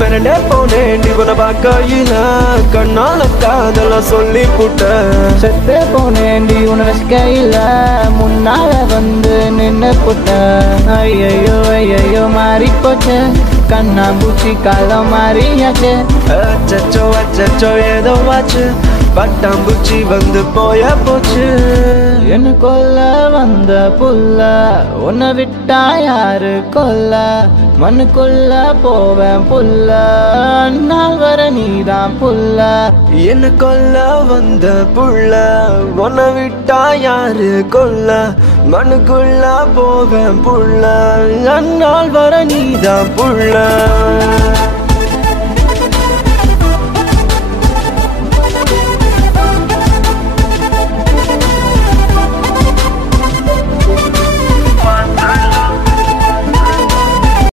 மிரண்டே போனேண்டி உன பார்க்கையில கண்ணால காதல சொல்லி புட்ட செத்தே போனேண்டி உன ரசிக்கையில முன்னால வந்து நின்னு புட்ட ஐயோ ஐயோ மாறி போச்சு கண்ணா பூச்சி காலம் மாறியாச்சு அச்சச்சோ அச்சச்சோ ஏதோ ஆச்சு பட்டாம்பூச்சி வந்து போய போச்சு என்ன கொல்ல வந்த புல்ல உன்னை விட்டா யாரு கொல்ல மண்ணுக்குள்ள போவேன் புல்ல நாள் வர நீதான் புல்ல என்ன கொல்ல வந்த புள்ள உன்னை விட்டா யாரு கொல்ல மண்ணுக்குள்ள போவேன் புள்ள நாள் வர நீதான் புள்ள